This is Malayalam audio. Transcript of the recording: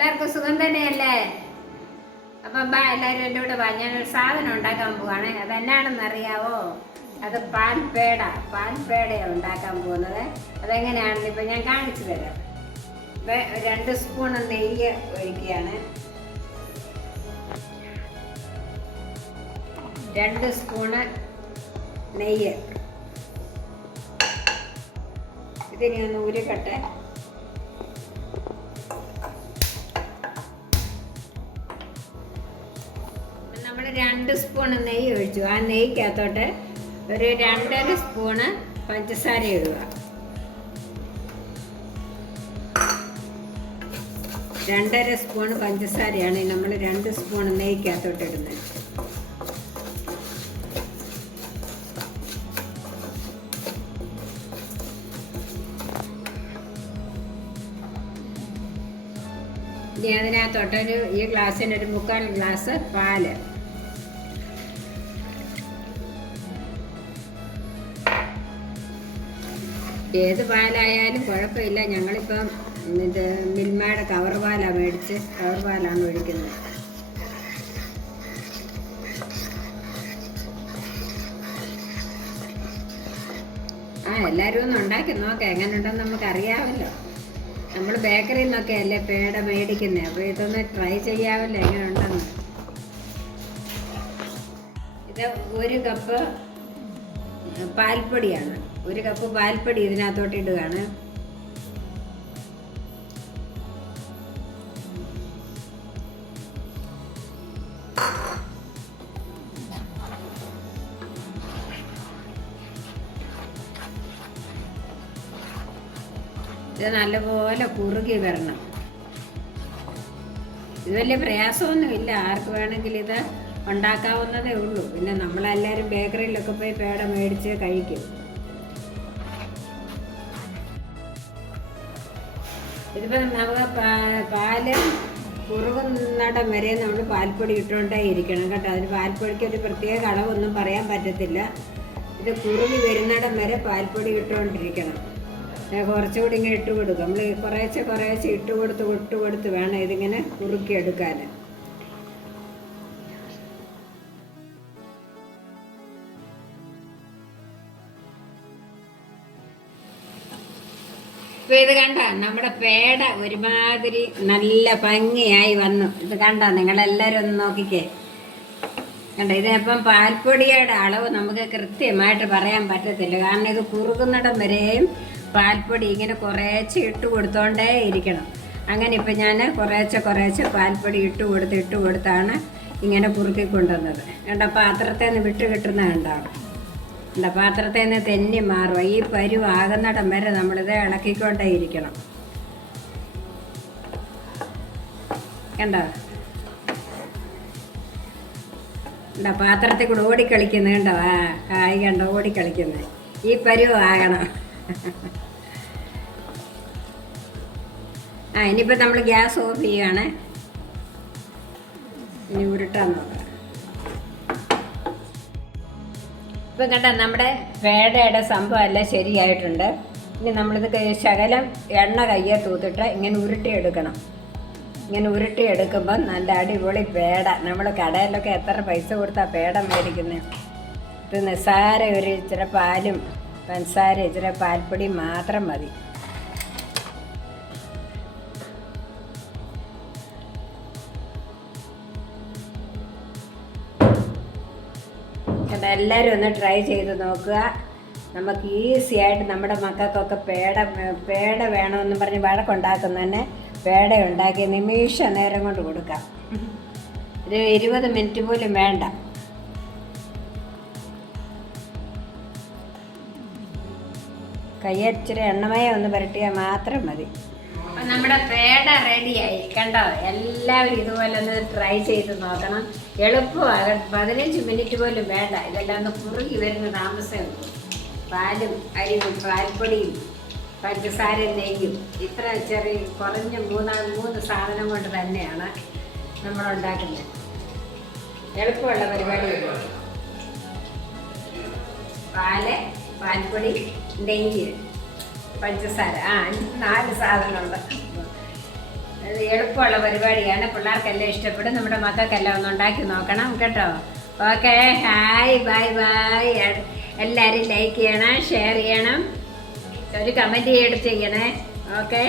എല്ലാവർക്കും സുഖം തന്നെയല്ലേ? അപ്പം ബാ എല്ലാവരും എന്റെ കൂടെ വാ. ഞാനൊരു സാധനം ഉണ്ടാക്കാൻ പോവാണ്. അതെന്നാണെന്ന് അറിയാവോ അത് പാൽപേട പാൽപേടയാണ് ഉണ്ടാക്കാൻ പോകുന്നത്. അതെങ്ങനെയാണെന്ന് ഇപ്പം ഞാൻ കാണിച്ചു തരാം. ഇപ്പം രണ്ട് സ്പൂൺ നെയ്യ് ഒഴിക്കുകയാണ്. രണ്ട് സ്പൂണ് നെയ്യ്. ഇതിനെ ഒന്ന് ഉരുക്കട്ടെ രണ്ട് സ്പൂൺ നെയ്യ് ഒഴിച്ചു. ആ നെയ്ക്കകത്തോട്ട് ഒരു രണ്ടര സ്പൂണ് പഞ്ചസാര ഇടുക. രണ്ടര സ്പൂൺ പഞ്ചസാരയാണ് നമ്മൾ രണ്ട് സ്പൂൺ നെയ്ക്കകത്തോട്ട് ഇടുന്നത്. ഇനി അതിനകത്തോട്ടൊരു ഈ ഗ്ലാസ്സിന്റെ ഒരു മുക്കാൽ ഗ്ലാസ് പാൽ. ഏത് പാലായാലും കുഴപ്പമില്ല. ഞങ്ങളിപ്പം ഇത് മിൽമയുടെ കവർ പാലാണ് മേടിച്ച് കവർ പാലാണ് ഒഴിക്കുന്നത് ആ എല്ലാവരും ഒന്ന് ഉണ്ടാക്കി നോക്കാം. എങ്ങനെ ഉണ്ടെന്ന് നമുക്ക് അറിയാമല്ലോ നമ്മൾ ബേക്കറിയിൽ നിന്നൊക്കെ അല്ലേ പേട മേടിക്കുന്നത് അപ്പോൾ ഇതൊന്ന് ട്രൈ ചെയ്യാമല്ലോ എങ്ങനെ ഉണ്ടെന്ന് ഇത് ഒരു കപ്പ് പാൽപ്പൊടിയാണ്. ഒരു കപ്പ് പാൽപ്പൊടി ഇതിനകത്തോട്ട് ഇടുകയാണ്. ഇത് നല്ലപോലെ കുറുകി വരണം. ഇത് വലിയ പ്രയാസമൊന്നുമില്ല. ആർക്ക് വേണമെങ്കിലും ഇത് ഉണ്ടാക്കാവുന്നതേ ഉള്ളൂ. പിന്നെ നമ്മളെല്ലാവരും ബേക്കറിയിലൊക്കെ പോയി പേട മേടിച്ച് കഴിക്കും. ഇതിപ്പോൾ നമുക്ക് പാൽ കുറുകുന്നിടം വരെ നമ്മൾ പാൽപ്പൊടി ഇട്ടുകൊണ്ടേ ഇരിക്കണം കേട്ടോ. അതിന് പാൽപ്പൊടിക്ക് ഒരു പ്രത്യേക അളവൊന്നും പറയാൻ പറ്റത്തില്ല. ഇത് കുറുകി വരുന്നിടം വരെ പാൽപ്പൊടി ഇട്ടുകൊണ്ടിരിക്കണം. കുറച്ചുകൂടി ഇങ്ങനെ ഇട്ട് കൊടുക്കും. നമ്മൾ കുറേശ്ശെ കുറേശ്ശെ ഇട്ട് കൊടുത്ത് ഇട്ട് കൊടുത്ത് വേണം ഇതിങ്ങനെ കുറുക്കി ഇപ്പൊ ഇത് കണ്ട നമ്മുടെ പേട ഒരുമാതിരി നല്ല ഭംഗിയായി വന്നു. ഇത് കണ്ട നിങ്ങളെല്ലാവരും ഒന്ന് നോക്കിക്കേ. കണ്ട ഇതിപ്പം പാൽപ്പൊടിയുടെ അളവ് നമുക്ക് കൃത്യമായിട്ട് പറയാൻ പറ്റത്തില്ല. കാരണം ഇത് കുറുകുന്നിടം വരെയും പാൽപ്പൊടി ഇങ്ങനെ കുറേശ്ശെ ഇട്ട് കൊടുത്തോണ്ടേ ഇരിക്കണം. അങ്ങനെ ഇപ്പം ഞാൻ കുറേശ്ശെ കുറേശ്ശെ പാൽപ്പൊടി ഇട്ട് കൊടുത്ത് ഇട്ട് കൊടുത്താണ് ഇങ്ങനെ കുറുക്കി കൊണ്ടുവന്നത് കണ്ട പാത്രത്തെ നിന്ന് വിട്ട് കിട്ടുന്ന കണ്ടാണ്. കണ്ട പാത്രത്തിൽ നിന്ന് തെന്നി മാറുക ഈ പരുവാകുന്നിടം വരെ നമ്മളിത് ഇളക്കിക്കൊണ്ടേ ഇരിക്കണം. കണ്ടോ? കണ്ടോ? പാത്രത്തിൽ കൂടെ ഓടിക്കളിക്കുന്നത് കണ്ടോ? ആ കായ് കണ്ടോ? ഓടിക്കളിക്കുന്നത് ഈ പരുവാകണം ആ ഇനിയിപ്പോൾ നമ്മൾ ഗ്യാസ് ഓഫ് ചെയ്യുകയാണ് ഇനി ഉരുട്ടാൻ നോക്കാം. ഇപ്പം കണ്ട നമ്മുടെ പേടയുടെ സംഭവം എല്ലാം ശരിയായിട്ടുണ്ട്. ഇനി നമ്മളിത് ശകലം എണ്ണ കയ്യെ തൂത്തിട്ട് ഇങ്ങനെ ഉരുട്ടിയെടുക്കണം. ഇങ്ങനെ ഉരുട്ടി എടുക്കുമ്പോൾ നല്ല അടിപൊളി പേട. നമ്മൾ കടയിലൊക്കെ എത്ര പൈസ കൊടുത്താൽ പേട മേടിക്കുന്നത് ഇത് നിസ്സാര ഒരു ഇച്ചിരി പാലും പഞ്ചസാര ഇച്ചിരി പാൽപ്പൊടി മാത്രം മതി. എല്ലാവരും ഒന്ന് ട്രൈ ചെയ്ത് നോക്കുക. നമുക്ക് ഈസി ആയിട്ട് നമ്മുടെ മക്കൾക്കൊക്കെ പേട പേട വേണമെന്ന് പറഞ്ഞ് വഴക്കുണ്ടാക്കുന്നതന്നെ പേട ഉണ്ടാക്കി നിമിഷ നേരം കൊണ്ട് കൊടുക്കാം. ഒരു ഇരുപത് മിനിറ്റ് പോലും വേണ്ട. കയ്യച്ചിരി എണ്ണമയം ഒന്ന് പുരട്ടിയാൽ മാത്രം മതി. അപ്പം നമ്മുടെ പേട റെഡിയായി കണ്ടോ? എല്ലാവരും ഇതുപോലെ ഒന്ന് ട്രൈ ചെയ്ത് നോക്കണം. എളുപ്പമാണ്. പതിനഞ്ച് മിനിറ്റ് പോലും വേണ്ട. ഇതെല്ലാം ഒന്ന് കുറുകി വരുന്ന താമസം. പാലും അരിയും പാൽപ്പൊടിയും പഞ്ചസാര നെയ്യും. ഇത്ര ചെറിയ കുറഞ്ഞ മൂന്നാ മൂന്ന് സാധനം കൊണ്ട് തന്നെയാണ് നമ്മൾ ഉണ്ടാക്കുന്നത് എളുപ്പമുള്ള പരിപാടി. പാൽ പാൽപ്പൊടി നെയ്യ്. പഞ്ചസാര. ആ നാല് സാധനമുണ്ട്. എളുപ്പമുള്ള പരിപാടിയാണ്. പിള്ളേർക്കെല്ലാം ഇഷ്ടപ്പെടും. നമ്മുടെ മക്കൾക്കെല്ലാം ഒന്ന് ഉണ്ടാക്കി നോക്കണം കേട്ടോ. Okay hi bye bye. എല്ലാവരും ലൈക്ക് ചെയ്യണം ഷെയർ ചെയ്യണം. ഒരു കമന്റ് ചെയ്യണേ. ഓക്കെ.